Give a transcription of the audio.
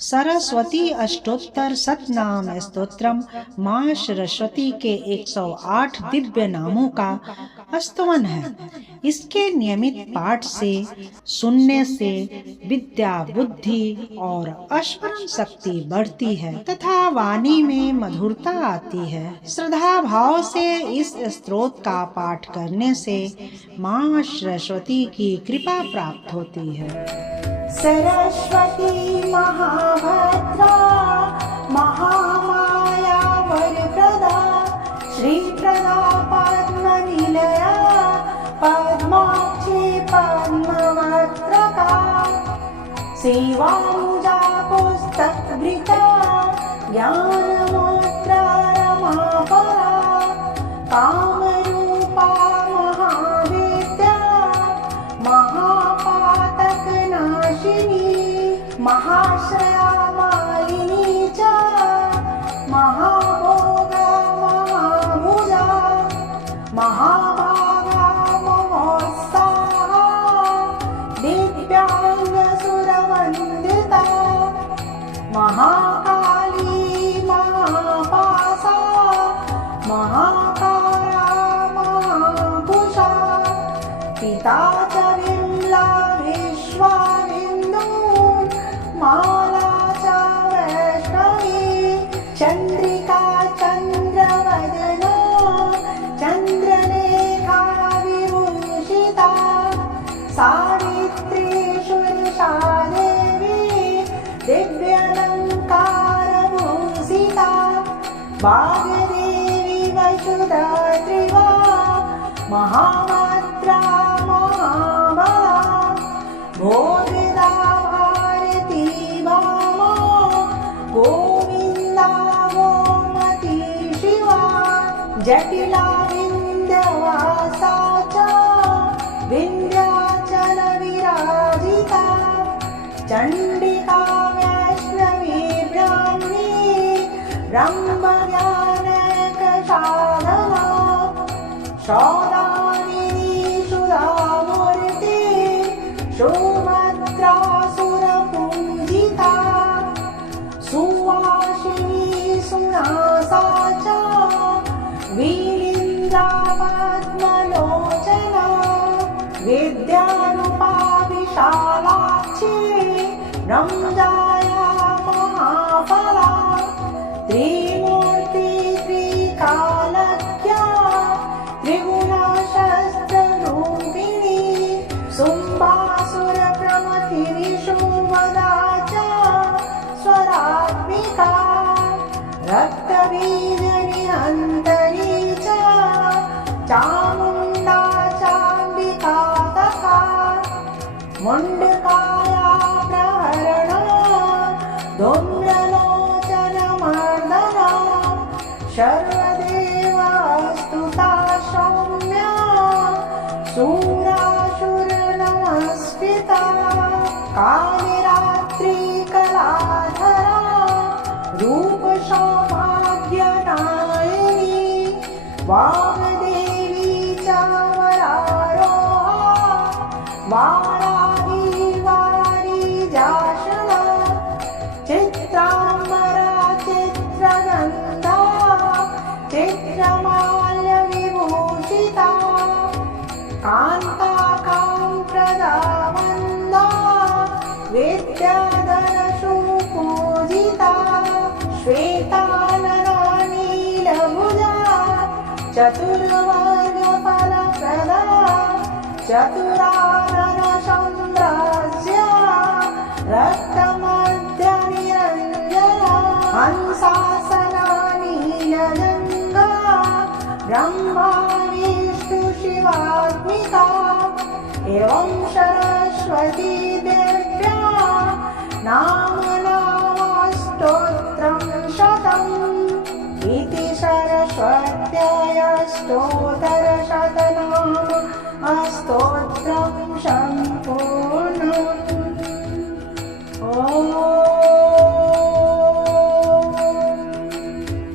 सरस्वती अष्टोत्तर सतनाम स्तोत्रम, माँ सरस्वती के 108 दिव्य नामों का स्तवन है। इसके नियमित पाठ से, सुनने से विद्या बुद्धि और स्मरण शक्ति बढ़ती है तथा वाणी में मधुरता आती है। श्रद्धा भाव से इस स्त्रोत का पाठ करने से माँ सरस्वती की कृपा प्राप्त होती है। सरस्वती महाभद्रा महामाया वरप्रदा श्रीप्रदा पद्मनिलया पद्माक्षी पद्मवक्त्रका सेवानुजा दिव्याङ्गसुरवन्दिता महाकाली महापासा। महाकाली वागदेवी वसुधा त्रिवा महामात्रा महाबला भोगिदा भारती वामा गोविन्दा गोमती शिवा जटिला विन्द्यवासा च विन्ध्याचलविराजिता चण्डिका ब्रह्मज्ञानकसाधना सौदामिनी सुधामूर्ति सुभद्रासुरपूजिता सुवासिनी सुनासा च पद्मलोचना विद्यारूपा विशालाक्षी त्रिमूर्ति त्रिकालज्ञा त्रिगुणशस्त्ररूपिणी शुम्भासुरप्रमथिविषुवदा च स्वरात्मिका रक्तबीजनिहन्तरी च चामुण्डा चाम्बिका तथा मुण्डकाया प्रहरणा सर्वदेवास्तुता सौम्या शूराशुरनमस्कृता कालिरात्रिकलाधरा रूपसौभाग्यनायिनी वामदेवी च वरारोहा चतुर्वर्गफलप्रदा चतुराननचन्द्रस्य रक्तमध्यनिरञ्जना हंसासना नीलजङ्गा ब्रह्मा विष्णुशिवात्मिका एवं सरस्वती देव्या नामनामाष्टोत्रं